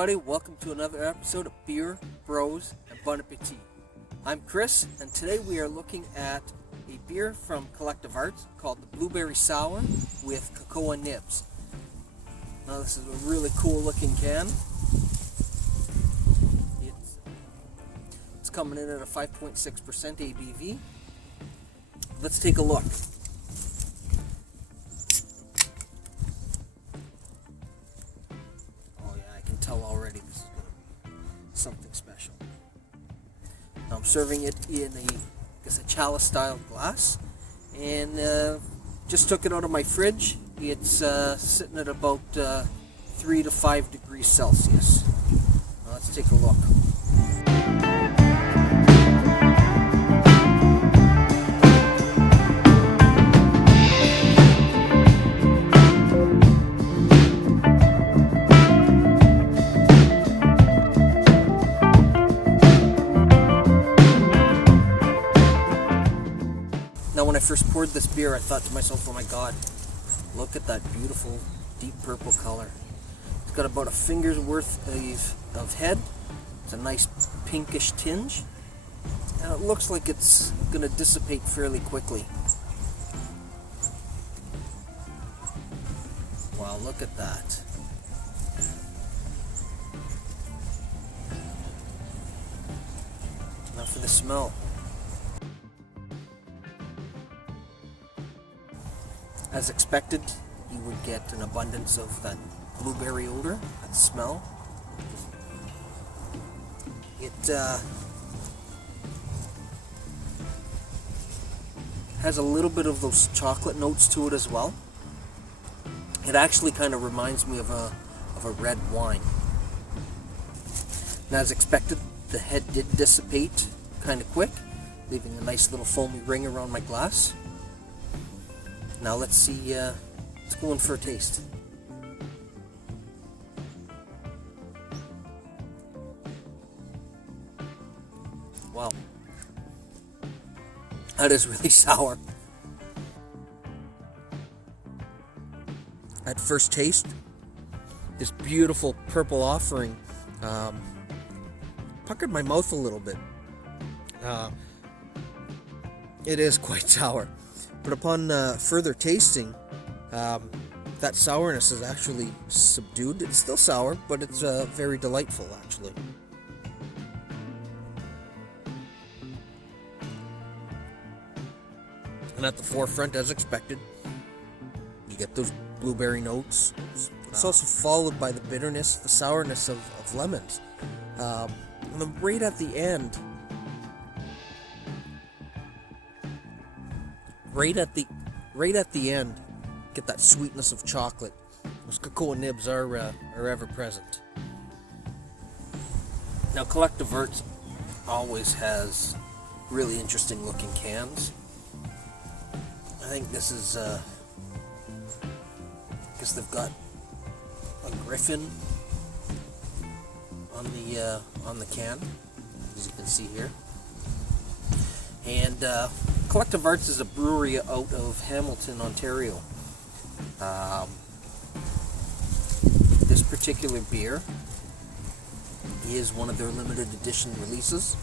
everybody, welcome to another episode of Beer, Bros, and Bon Appetit. I'm Chris, and today we are looking at a beer from Collective Arts called the Blueberry Sour with Cacao Nibs. Now this is a really cool looking can. It's coming in at a 5.6% ABV. Let's take a look. Tell already this is going to be something special. Now I'm serving it in a chalice style glass, and just took it out of my fridge. It's sitting at about 3 to 5 degrees Celsius. Now let's take a look. Now when I first poured this beer, I thought to myself, oh my god, look at that beautiful deep purple color. It's got about a finger's worth of head. It's a nice pinkish tinge. And it looks like it's going to dissipate fairly quickly. Wow, look at that. Now for the smell. As expected, you would get an abundance of that blueberry odor, that smell. It has a little bit of those chocolate notes to it as well. It actually kind of reminds me of a red wine. And as expected, the head did dissipate kind of quick, leaving a nice little foamy ring around my glass. Now let's see, let's go in for a taste. Wow. That is really sour. At first taste, this beautiful purple offering puckered my mouth a little bit. It is quite sour. But upon further tasting, that sourness is actually subdued. It's still sour, but it's very delightful, actually. And at the forefront, as expected, you get those blueberry notes. It's also followed by the bitterness, the sourness of lemons. And then right at the end, Right at the end, get that sweetness of chocolate. Those Cacao Nibs are ever present. Now, Collective Arts always has really interesting looking cans. I think this is, I guess they've got a griffin on the can, as you can see here. And Collective Arts is a brewery out of Hamilton, Ontario. This particular beer is one of their limited edition releases.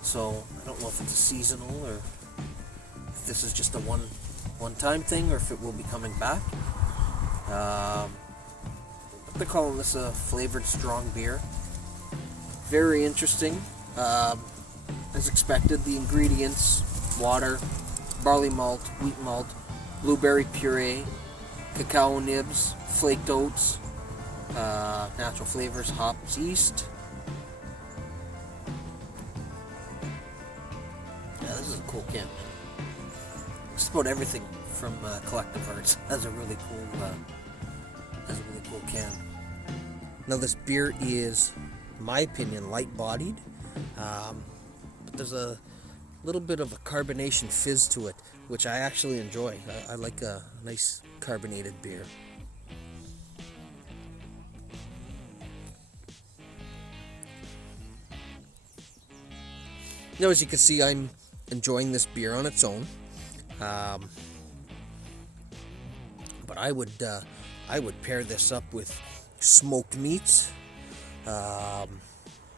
So I don't know if it's a seasonal or if this is just a one-time thing or if it will be coming back. But they're calling this a flavored strong beer. Very interesting. As expected, the ingredients: water, barley malt, wheat malt, blueberry puree, cacao nibs, flaked oats, natural flavors, hops, yeast. Yeah, this is a cool can. Just about everything from Collective Arts has a really cool can. Now this beer is, in my opinion, light-bodied, but there's a little bit of a carbonation fizz to it, which I actually enjoy. I like a nice carbonated beer. Now, as you can see, I'm enjoying this beer on its own. But I would pair this up with smoked meats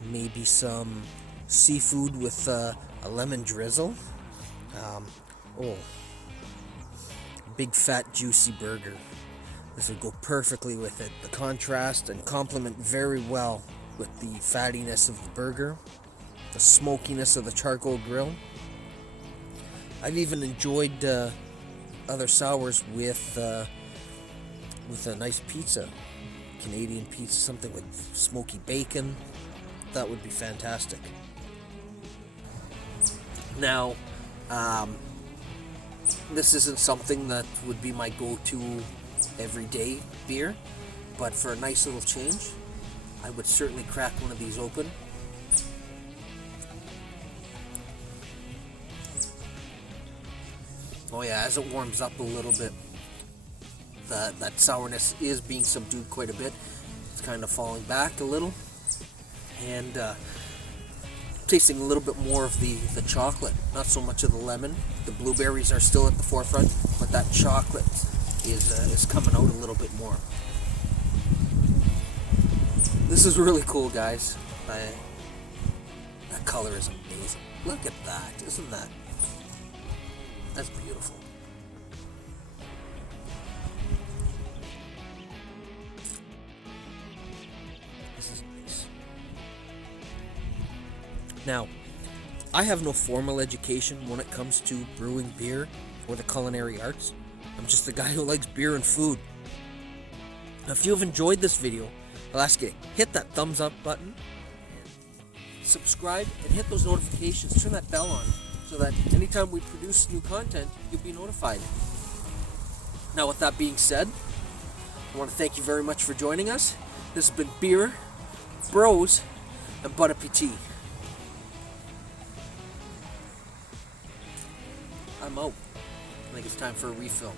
Maybe some seafood with a lemon drizzle. Oh, big fat juicy burger. This would go perfectly with it. The contrast and complement very well with the fattiness of the burger, the smokiness of the charcoal grill. I've even enjoyed other sours with a nice pizza, Canadian pizza, something with smoky bacon. That would be fantastic. Now, this isn't something that would be my go-to everyday beer, but for a nice little change, I would certainly crack one of these open. Oh yeah, as it warms up a little bit, that sourness is being subdued quite a bit. It's kind of falling back a little, and tasting a little bit more of the chocolate, not so much of the lemon. The blueberries are still at the forefront, but that chocolate is coming out a little bit more. This is really cool, guys. That color is amazing. Look at that. Isn't that's beautiful. This is nice. Now, I have no formal education when it comes to brewing beer or the culinary arts. I'm just a guy who likes beer and food. Now, if you have enjoyed this video, I'll ask you to hit that thumbs up button, and subscribe, and hit those notifications. Turn that bell on so that anytime we produce new content, you'll be notified. Now, with that being said, I want to thank you very much for joining us. This has been Beer, Bros, and Bon Appetit. I'm out. I think it's time for a refill.